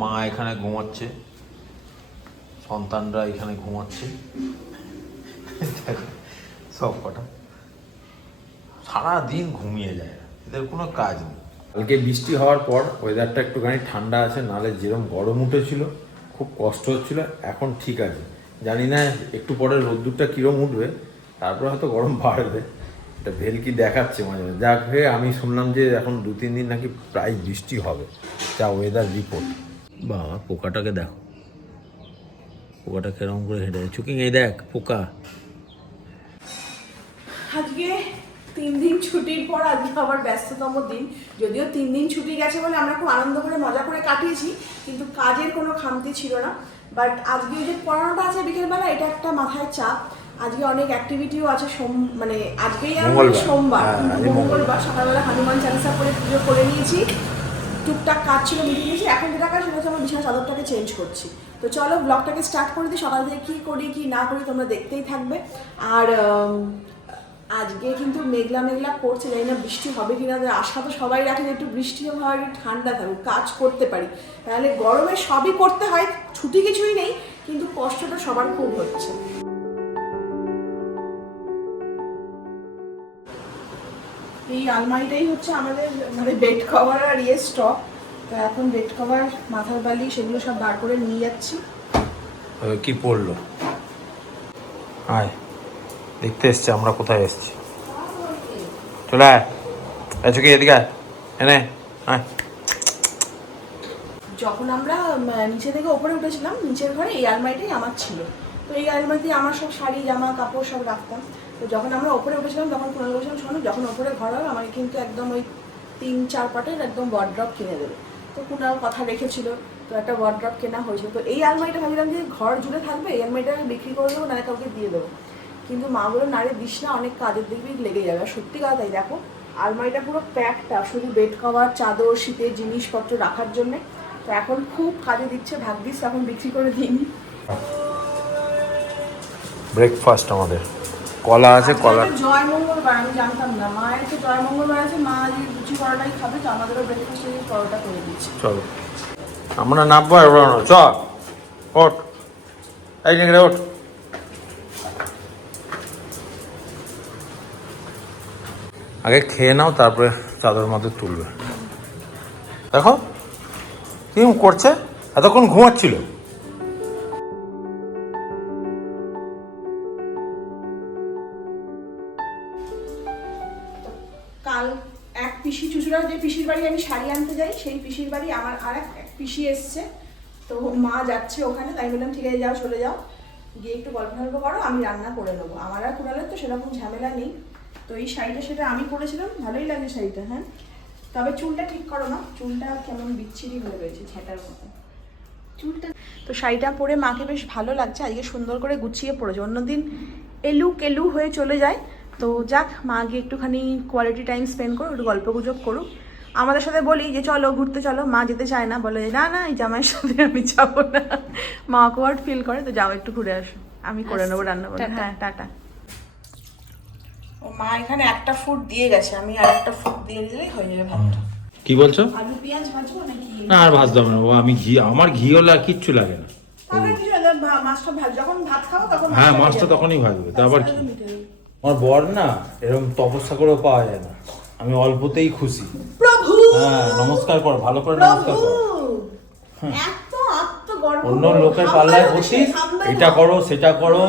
মা এখানে ঘুমাচ্ছে, সন্তানরা এখানে ঘুমাচ্ছে। সব কটা। সারা দিন ঘুমিয়ে যায়, এদের কোনো কাজ নেই। কালকে বৃষ্টি হওয়ার পর ওয়েদারটা একটুখানি ঠান্ডা আছে, নালে যেরকম গরম উঠেছিল, খুব কষ্ট হচ্ছিল, এখন ঠিক আছে। জানি না একটু পরে রোদ্দুরটা কিরম উঠবে, তারপরে হয়তো গরম বাড়বে। এটা ভেলকি দেখাচ্ছে মাঝে মাঝে। যাক হে, আমি শুনলাম যে এখন দু তিন দিন নাকি প্রায় বৃষ্টি হবে। যা ওয়েদার রিপোর্ট বাবা পোকাটাকে দেখো। পোকাটা কেরম করে হেঁটে চুকিং এই দেখ পোকা। আজকে তিন দিন ছুটির পর আজকে আবার ব্যস্ততম দিন। যদিও তিন দিন ছুটি গেছে বলে আমরা খুব আনন্দ করে মজা করে কাটিয়েছি কিন্তু কাজের কোনো খামতি ছিল না। বাট আজকে যে পড়ানোটা আছে বিকেলবেলা এটা একটা মাথায় চাপ। আজকে অনেক অ্যাক্টিভিটিও আছে সোম মানে আজকেই আমাদের মঙ্গলবার। সোমবার হ্যাঁ, মঙ্গলবার সকালবেলা হনুমান চালিসা করে পুজো করে নিয়েছি। টুকটাক কাজ ছিল মিটিয়ে নিয়েছি এখন যেটা কাজ সেটা আমার বিছানা চাদরটাকে চেঞ্জ করছি। তো চলো ব্লগটাকে স্টার্ট করে দিই, সকাল থেকে কী করি, কী না করি তোমরা দেখতেই থাকবে। আর আজকে কিন্তু মেঘলা মেঘলা করছে, জানি না বৃষ্টি হবে কিনা, তো আশা তো সবাই রাখে যে একটু বৃষ্টি একটু ঠান্ডা থাকুক, কাজ করতে পারি। তাহলে গরমে সবই করতে হয়, ছুটি কিছুই নেই, কিন্তু কষ্টটা সবার খুব হচ্ছে। এই আলমারিটাই হচ্ছে আমাদের মানে বেড কভার আর ইয়ে স্টক তো এখন বেড কভার মাথার বালি সেগুলো সব বার করে নিয়ে যাচ্ছি। কি পড়ল আয় দেখতে এসছে আমরা কোথায় এসছি? চলে আয়। আচ্ছা কি এদিকে এনে আয়। যখন আমরা নিচে থেকে ওপরে উঠেছিলাম নিচের ঘরে এই আলমারিটাই আমার ছিল। তো এই আলমারিতে আমার সব শাড়ি জামা কাপড় সব রাখতাম। তো যখন আমরা ওপরে উঠেছিলাম, তখন কোনো বলছিলাম শোনো, যখন ওপরে ঘর হবে, আমাকে কিন্তু একদম ওই তিন, চার পাটের একদম ওয়ার্ড্রপ কিনে দেবে। তো কুনাল কথা রেখেছিল, তো একটা ওয়ার্ড্রপ কেনা হয়েছিল। তো এই আলমারিটা ভাবছিলাম যে ঘর জুড়ে থাকবে, এই আলমারিটা আমি বিক্রি করে দেবো, নাহলে কাউকে দিয়ে দেবো। কিন্তু মা বলল নারে দিস না, অনেক কাজের দিক লেগে যাবে। আর সত্যি কথা তাই, দেখো, আলমারিটা পুরো প্যাকটা শুধু বেড কভার চাদর, শীতের জিনিসপত্র রাখার জন্যে। তো এখন খুব কাজে দিচ্ছে, ভাগ্যিস এখন বিক্রি করে দিইনি। ব্রেকফাস্ট আমাদের। কলা আছে কলা জয় মঙ্গলবার আমি জানতাম না। মায়ের তো জয় মঙ্গলবার আছে মা আজ লুচি পরোটাই খাবে তো আমাদেরও ব্রেকফাস্টে পরোটা করে দিচ্ছি চলো। আমরা নামবো আর চ ওঠ। এই নেগড়ে ওঠ। আগে খেয়ে নাও তারপরে চাদর মাদর তুলবে। দেখো কি করছে? এতক্ষণ ঘুমাচ্ছিল। কাল এক পিসি চুচুড়া যে পিসির বাড়ি আমি শাড়ি আনতে যাই সেই পিসির বাড়ি আমার আর এক পিসি এসছে। তো মা যাচ্ছে ওখানে তাই বললাম ঠিক আছে যাও চলে যাও। গিয়ে একটু গল্প টল্প করো আমি রান্না করে নেব। আমার আর কুড়ালের তো সেরকম ঝামেলা নেই। তো এই শাড়িটা সেটা আমি করেছিলাম ভালোই লাগে শাড়িটা হ্যাঁ? তবে চুলটা ঠিক করো না চুলটা কেমন বিচ্ছিরি হয়ে রয়েছে ছেটার মতো। চুলটা তো শাড়িটা পরে মাকে বেশ ভালো লাগছে আজকে সুন্দর করে গুছিয়ে পড়েছে। অন্যদিন এলু কেলু হয়ে চলে যায়। তো যাক মা গিয়ে একটুখানি কোয়ালিটি টাইম স্পেন্ড করো একটু গল্প গুজব করুক। আমাদের সাথে বলি যে চলো ঘুরতে চলো। মা যেতে চায় না বলে যে, না না এই জামাইয়ের সাথে আমি যাব না। মা অকওয়ার্ড ফিল করে তো যাও একটু ঘুরে আসো। আমি করে নেব রান্না বান্না। হ্যাঁ টাটা। ও মা এখানে একটা ফুট দিয়ে গেছে। আমি আর একটা ফুট দিয়ে দিলেই হয়ে যাবে ভাতটা। কি বলছো? আলু পেঁয়াজ ভাজবো নাকি? না আর ভাজতে হবে না। ও আমি ঘি আমার ঘি হলে আর কিচ্ছু লাগে না। তাহলে কিছু মাছটা ভাজ যখন ভাত খাব তখন হ্যাঁ মাছটা তখনই ভাজবে। তা দেবো। আবার কি? মিটে যাবে। আমার বর না এরকম তপস্যা করেও পাওয়া যায় না। আমি অল্পতেই খুশি। প্রভু! হ্যাঁ নমস্কার কর ভালো করে নমস্কার কর। এত আত্মগর্ব অন্য লোকের পাল্লায় থামবে এটা করো সেটা করো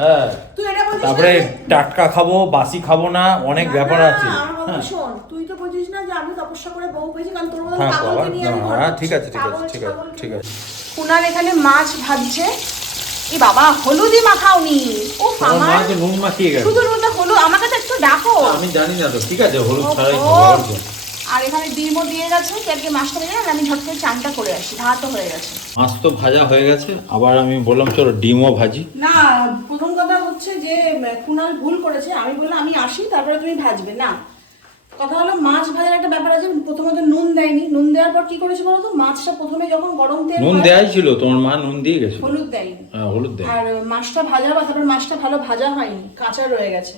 হ্যাঁ। তুই এটা বলছিস তারপরে টাটকা খাব বাসি খাব না অনেক ব্যাপার আছে। হ্যাঁ। শোন, তুই তো বলছিস না যে আমি তপস্যা করে বউ পেয়েছি কারণ তোর মতো হ্যাঁ পাগলকে নিয়ে আমি হ্যাঁ ঠিক আছে ঠিক আছে ঠিক আছে। ঠিক আছে। কুনাল এখানে মাছ ভাজছে। এ বাবা হলুদই মাখাওনি। ও আমার মা নুন মাখিয়ে গেছে শুধু নুনটা হলুদ আমাকে তো একটু ডাকো আমি জানি না তো ঠিক আছে হলুদ ছাড়াই। খাব আর এখানে ডিমও দিয়ে গেছে কি আজকে মাছটা না আমি ঝট করে চানটা করে আসি ভাতও হয়ে গেছে। মাছ তো ভাজা হয়ে গেছে আবার আমি বললাম চলো ডিমও ভাজি। না প্রথম কথা হচ্ছে যে কুনাল ভুল করেছে আমি বললাম আমি আসি তারপরে তুমি ভাজবে না। কথা হলো মাছ ভাজার একটা ব্যাপার আছে প্রথমত নুন দেয়নি। নুন দেওয়ার পর কি করেছে বলতো মাছটা প্রথমে যখন গরম তেল নুন দেয়াই ছিল তোমার মা নুন দিয়ে গেছে হলুদ দেয়নি। হ্যাঁ হলুদ দেয় আর মাছটা ভাজা বা তারপর মাছটা ভালো ভাজা হয়নি কাঁচা রয়ে গেছে।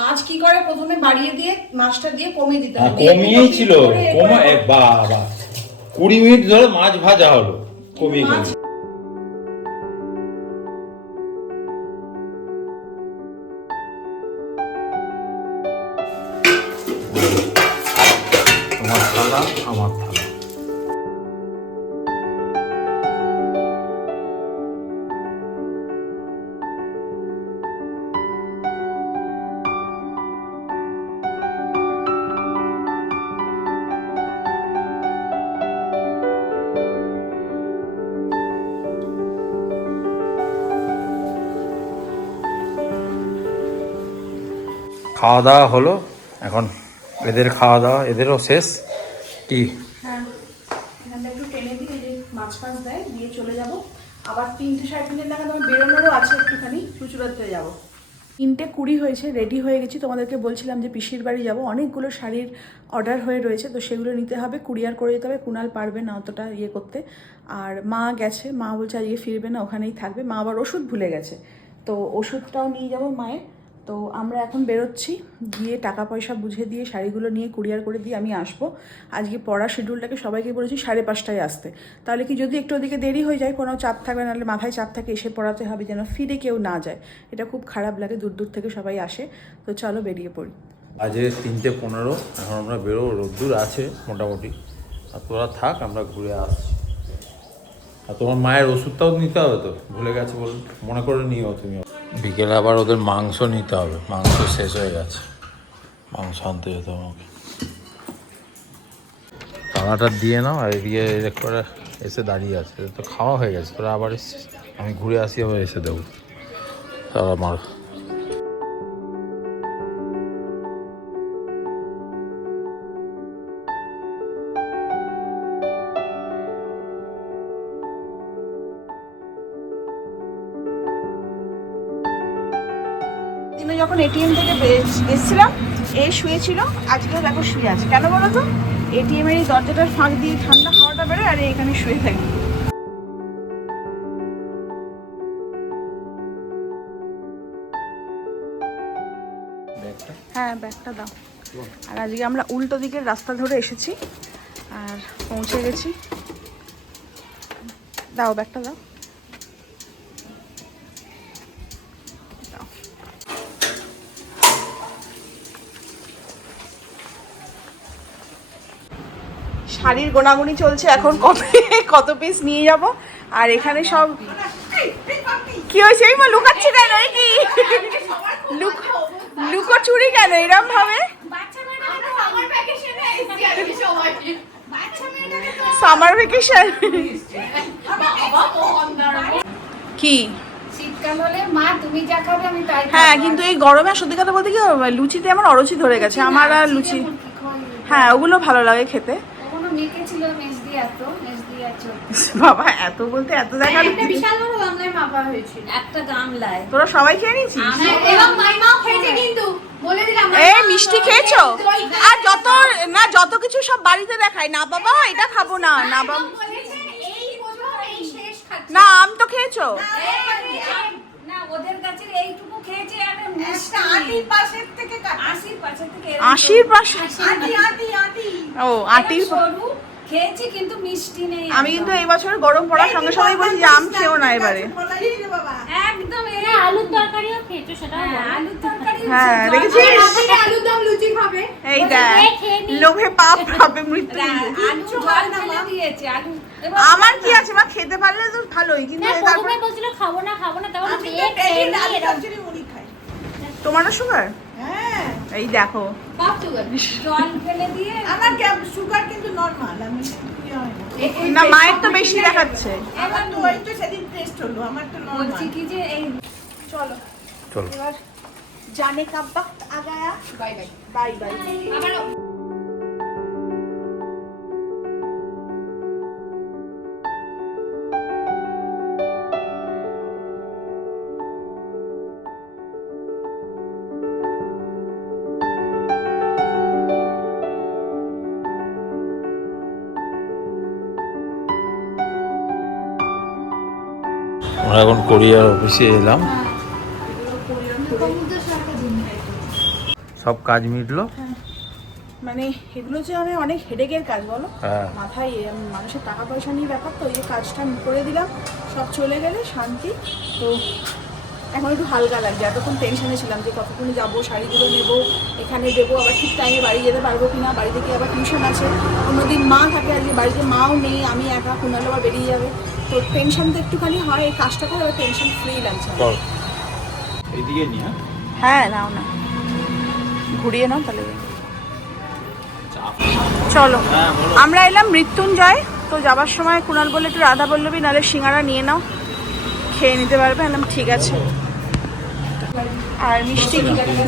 মাছ কি করে? প্রথমে বাড়িয়ে দিয়ে মাছটা দিয়ে কমিয়ে দিতে হ্যাঁ দিয়ে কমিয়েই ছিল। কমা এ বাবা কুড়ি মিনিট ধরে মাছ ভাজা হলো কমিয়ে মাছ খাওয়া দাওয়া হলো। এখন এদের খাওয়া দাওয়া, এদেরও শেষ। কি? হ্যাঁ আবার তিনটে সাড়ে আছে একটুখানি যাব। তিনটে কুড়ি হয়েছে রেডি হয়ে গেছি। তোমাদেরকে বলছিলাম যে পিসির বাড়ি যাব। অনেকগুলো শাড়ির অর্ডার হয়ে রয়েছে, তো সেগুলো নিতে হবে। কুরিয়ার করে দিতে হবে, কুনাল পারবে না অতটা ইয়ে করতে। আর মা গেছে, মা বলছে আজকে ফিরবে না, ওখানেই থাকবে। মা আবার ওষুধ ভুলে গেছে। তো ওষুধটাও নিয়ে যাব মায়ের। তো আমরা এখন বেরোচ্ছি, গিয়ে টাকা পয়সা বুঝে দিয়ে শাড়িগুলো নিয়ে কুরিয়ার করে দিয়ে আমি আসব। আজকে পড়ার শিডিউলটাকে সবাইকে বলেছি সাড়ে পাঁচটায় আসতে। তাহলে কি যদি একটু ওদিকে দেরি হয়ে যায়, কোনো চাপ থাকবে নাহলে মাথায় চাপ থাকে এসে পড়াতে হবে যেন ফিরে কেউ না যায়। এটা খুব খারাপ লাগে, দূর দূর থেকে সবাই আসে। তো চলো বেরিয়ে পড়ি। আজকে তিনটে পনেরো, এখন আমরা বেরো রোদ্দুর আছে মোটামুটি। আর তোরা থাক, আমরা ঘুরে আসছি। আর তোমার মায়ের ওষুধটাও নিতে হবে তো? ভুলে গেছে বল, মনে করে নিও তুমি বিকেলে আবার ওদের মাংস নিতে হবে। মাংস শেষ হয়ে গেছে। মাংস আনতে যেতে হবে আমাকে তালাটা দিয়ে নাও, আর এদিকে করে এসে দাঁড়িয়ে আছে। তো খাওয়া হয়ে গেছে, তোরা আবার আমি ঘুরে আসি, আবার এসে দেবো। তারা আমার এসেছিলাম, এ শুয়েছিল, আজকেও দেখো শুয়ে আছে। কেন বলো তো? এটিএম এর এই দরজাটার ফাঁক দিয়ে ঠান্ডা হাওয়াটা বেরোয় আর এখানে শুয়ে থাকে। হ্যাঁ ব্যাগটা দাও। আর আজকে আমরা উল্টো দিকের রাস্তা ধরে এসেছি, আর পৌঁছে গেছি। দাও, ব্যাগটা দাও। শাড়ির গোনাগুনি চলছে, এখন কত কত পিস নিয়ে যাব? আর এখানে সব কি হয়েছে? এই মা লুকাচ্ছি কেন? এই কি? লুক চুরি কেন? এরম ভাবে? সামার ভ্যাকেশন কি? হ্যাঁ কিন্তু এই গরমে সত্যি কথা বলতে কি লুচিতে আমার অরুচি ধরে গেছে। আমার আর লুচি হ্যাঁ ওগুলো ভালো লাগে খেতে। এত মেজ বাবা এত বলতে এত দেখা একটা বিশাল বড় গামলায় মাপা হয়েছিল। একটা গামলায়। তোরা সবাই খেয়ে নিয়েছিস? হ্যাঁ, এবং মাইমাও খেয়েছে কিন্তু বলে দিলাম এই মিষ্টি খেয়েছো? আর যত না যত কিছু সব বাড়িতে দেখায়। না বাবা এটা খাব না না বাবা। বলেছে এই বোঝো এই শেষ খাচ্ছে। না আম তো খেয়েছো? না ওদের কাছে এইটুকু খেয়েছে একটা মিষ্টি আটির পাশের থেকে আশির পাশের থেকে আশির পাশে আটি আটি আটি। ও আটির সরু খেয়েছি কিন্তু মিষ্টি নেই আমি কিন্তু এই বছর গরম পড়ার সঙ্গে সঙ্গে বলছি যে আম খেও না এবারে। একদম এই হ্যাঁ, আলুর তরকারিও খেয়েছো সেটাও হ্যাঁ, আলুর তরকারি হ্যাঁ, দেখেছিস? আলুর দম লুচি খাবে। এই দেখ নি। লোভে পাপ পাবে মৃত্যু। আলু জল ফেলে দিয়েছে আলু আমার কি আছে? মা খেতে পারলে তো ভালোই কিন্তু তারপরে বলছিল খাব না খাব না তারপর নি সুগার এই দেখো। আমার সুগার কিন্তু নর্মাল আমি না। মায়ের তো বেশি দেখাচ্ছে। আমার তো ওই তো সেদিন টেস্ট হলো আমার তো বলছি কি যে এই চলো। চলো। এবার জানে কাব্বা আগায়া। বাই বাই বাই বাই এখন কোরিয়ার অফিসে এলাম। সব কাজ মিটলো? মানে এগুলো যে মানে অনেক হেডেকের কাজ বলো? হ্যাঁ। মাথায় মানুষের টাকা পয়সা নিয়ে ব্যাপার তো যে কাজটা আমি করে দিলাম সব চলে গেলে শান্তি। তো এখন একটু হালকা লাগছে এতক্ষণ টেনশনে ছিলাম যে কতক্ষণে যাব শাড়িগুলো নেব এখানে দেবো আবার ঠিক টাইমে বাড়ি যেতে পারব কি না বাড়ি থেকে আবার টিউশন আছে। অন্যদিন মা থাকে আজকে বাড়িতে মাও নেই আমি একা কুনালো আবার বেরিয়ে যাবে। তো টেনশন তো একটুখানি হয় এই কাজটা করে আবার টেনশন ফ্রি লাগছে। এইদিকে নিয়ে হ্যাঁ নাও না ঘুরিয়ে নাও তাহলে। চলো। আমরা এলাম মৃত্যুঞ্জয় তো যাবার সময় কুণাল বলে একটু রাধা বল্লবী নাহলে সিঙ্গারা নিয়ে নাও। খেয়ে নিতে পারবে এলাম ঠিক আছে। আর মিষ্টি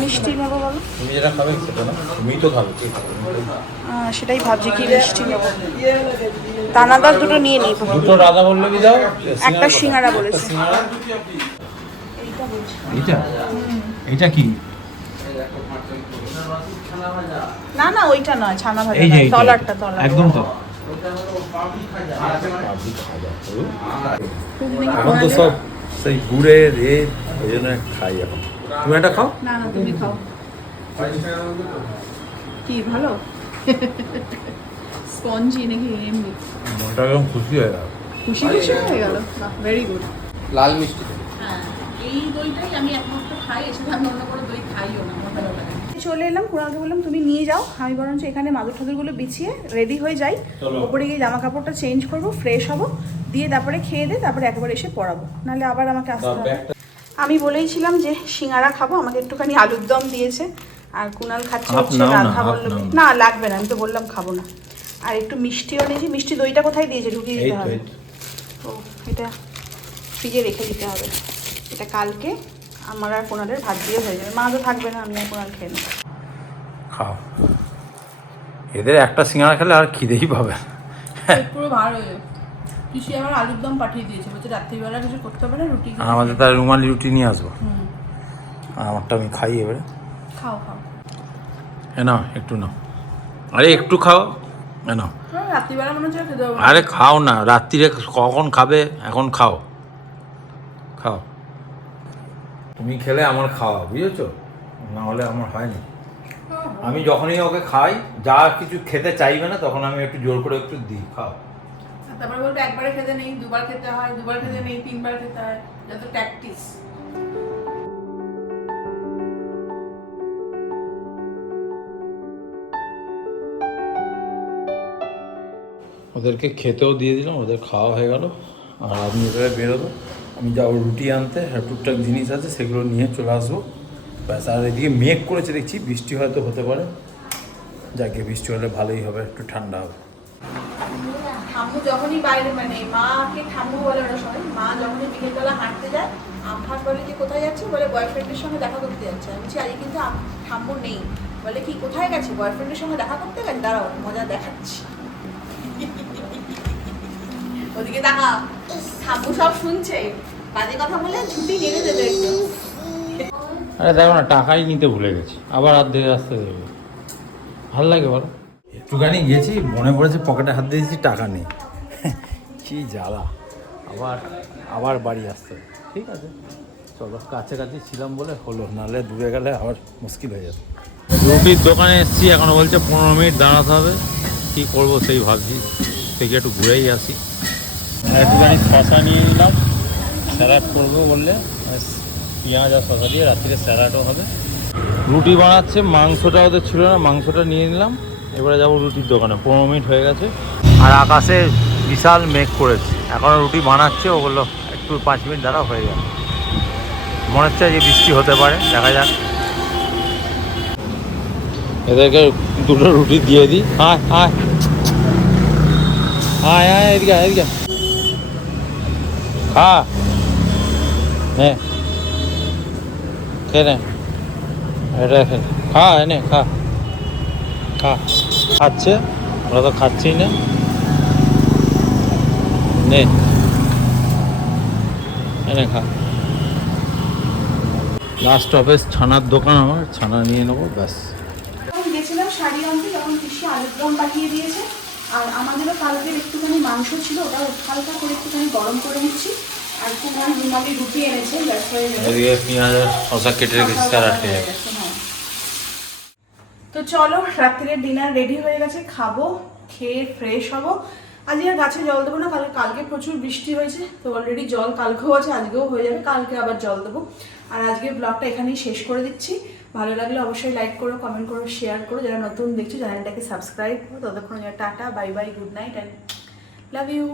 মিষ্টি নেব বলো। তুমি যেটা খাবে সেটা না তুমি তো খাবে? কে সেটাই ভাবছি কি মিষ্টি নেব। দানাদার দুটো নিয়ে নিই দুটো রাধা বল্লবী দাও একটা সিঙ্গারা বলেছে। এইটা এইটা? কি? না না ওইটা নয় ছানা ভাজা। তলারটা তলার। একদম তো। এখন তো সব সেই গুড়ে রে ওই জন্য খাই এখন। তুমি একটা খাও? না না তুমি খাও। কি ভালো? স্পঞ্জি নাকি এমনি? মনটা একদম খুশি হয়ে গেল। খুশি খুশি হয়ে গেল? ভেরি গুড লাল মিষ্টি। হ্যাঁ এই দইটাই আমি একমাত্র খাই এসে আমি অন্য কোনো দই খাইও না মজা লাগে চলে এলাম কুড়ালকে বললাম তুমি নিয়ে যাও। আমি বরঞ্চ এখানে মাদুর ঠাদুরগুলো বিছিয়ে রেডি হয়ে যাই। ওপরে গিয়ে জামা কাপড়টা চেঞ্জ করব ফ্রেশ হব দিয়ে তারপরে খেয়ে দিয়ে তারপরে একবার এসে পড়াবো। নাহলে আবার আমাকে আসতে হবে। আমি বলেইছিলাম যে সিঙ্গারা খাব আমাকে একটুখানি আলুর দম দিয়েছে আর কুনাল খাচ্ছে হচ্ছে রাধা নাও না। লাগবে না আমি তো বললাম খাব না। আর একটু মিষ্টিও নিয়েছি মিষ্টি দইটা কোথায় দিয়েছে ঢুকিয়ে দিতে হবে। তো। এটা ফ্রিজে রেখে দিতে হবে। এটা কালকে আমার আর কোনালের ভাত দিয়ে হয়ে যাবে। মা তো থাকবে না আমি আর কোনাল খেয়ে নেব। খাও। এদের একটা সিঙ্গারা খেলে আর খিদেই পাবে না। পুরো ভার হয়ে যাবে। পিসি আমার আলুর দম পাঠিয়ে দিয়েছে বলছে রাত্রিবেলা কিছু করতে হবে না রুটি আমাদের তার রুমালি রুটি নিয়ে আসব। আমারটা আমি খাই এবারে। খাও খাও। এ নাও একটু নাও। আরে একটু খাও হ্যাঁ, রাত্রিবেলা মনে হচ্ছে আর না। খাও না রাত্রিরে কখন খাবে এখন খাও। খাও। তুমি খেলে আমার খাওয়া বুঝেছ? না হলে আমার হয়নি। আমি যখনই ওকে খাই যা কিছু খেতে চাইবে না তখন আমি একটু জোর করে একটু দিই খাও। তারপরে বলবে একবারে খেতে নেই, দুবার খেতে হয়, দুবার খেতে নেই, তিনবার খেতে হয়, যত প্র্যাকটিস ওদেরকে খেতেও দিয়ে দিলাম, ওদের খাওয়া হয়ে গেল। আর আমি এবারে বেরোবো। আমি যাব রুটি আনতে আর টুকটাক জিনিস আছে, সেগুলো নিয়ে চলে আসব। ব্যাস, আর এদিকে মেঘ করেছে, দেখছি। বৃষ্টি হয়তো হতে পারে। যাকে বৃষ্টি হলে ভালোই হবে, একটু ঠান্ডা হবে। ঠাম্মু যখনই বাইরে মানে মাকে ঠাম্মু বলে ওরা সবাই মা যখনই বিকেলবেলা হাঁটতে যায় আমফান বলে যে কোথায় যাচ্ছে? বলে বয়ফ্রেন্ডের সঙ্গে দেখা করতে যাচ্ছে। আমি বলছি, আজকে কিন্তু ঠাম্মু নেই। বলে কি, কোথায় গেছে? বয়ফ্রেন্ডের সঙ্গে দেখা করতে গেছে? দাঁড়াও, মজা দেখাচ্ছি। ওদিকে দেখা। ঠাম্মু সব শুনছে। বাজে কথা বলে ছুটি নেড়ে দেবে একটু। আরে দেখো না, টাকাই নিতে ভুলে গেছি। আবার ধরে আসতে দেবে। ভালো লাগে বলো। একটুখানি গেছি মনে পড়েছে পকেটে হাত দিয়েছি টাকা নেই। কি জ্বালা। আবার আবার বাড়ি আসতে হবে। ঠিক আছে। চলো কাছাকাছি ছিলাম বলে হলো নাহলে দূরে গেলে আবার মুশকিল হয়ে যাবে। রুটির দোকানে এসেছি এখন বলছে পনেরো মিনিট দাঁড়াতে হবে। কী করব সেই ভাবছি থেকে একটু ঘুরেই আসি। একটুখানি শশা নিয়ে নিলাম। স্যালাড করব বললে পেঁয়াজ আর শশা দিয়ে রাত্রিরে স্যালাডও হবে। রুটি বানাচ্ছে মাংসটা ওদের ছিল না মাংসটা নিয়ে নিলাম। এবারে যাব রুটির দোকানে পনেরো মিনিট হয়ে গেছে। আর আকাশে বিশাল মেঘ করেছে। এখনও রুটি বানাচ্ছে ওগুলো একটু পাঁচ মিনিট দ্বারা হয়ে যাবে মনে হচ্ছে যে বৃষ্টি হতে পারে দেখা যাক। এদেরকে দুটো রুটি দিয়ে দিই। আয় আয়। আয় আয় এদিকে এদিকে খা। নে। খেয়ে নে। এটা খা এনে খা। খা। খাচ্ছে ওরা তো খাচ্ছেই না। নে। এনে খা। লাস্ট অফিস ছানার দোকান আমার ছানা নিয়ে নেব ব্যাস। যখন গেছিলাম শাড়ি আনতে তখন পিসি আলুর দম পাঠিয়ে দিয়েছে। আর আমাদেরও কালকের একটুখানি মাংস ছিল ওটা হালকা করে একটুখানি গরম করে নিচ্ছি। আর কুমার রুমালি রুটি এনেছে ব্যাস হয়ে যাবে পেঁয়াজ শশা কেটে রেখেছি স্যালাড খেয়ে যাবে। তো চলো রাত্রিরের ডিনার রেডি হয়ে গেছে, খাব, খেয়ে ফ্রেশ হব। আজকে আর গাছে জল দেবো না, কালকে কালকে প্রচুর বৃষ্টি হয়েছে, তো অলরেডি জল কালকেও আছে, আজকেও হয়ে যাবে, কালকে আবার জল দেবো। আর আজকে ব্লগটা এখানেই শেষ করে দিচ্ছি। ভালো লাগলে অবশ্যই লাইক করো কমেন্ট করো শেয়ার করো। যারা নতুন দেখছ চ্যানেলটাকে সাবস্ক্রাইব করো। ততক্ষণ tata bye bye good night and love you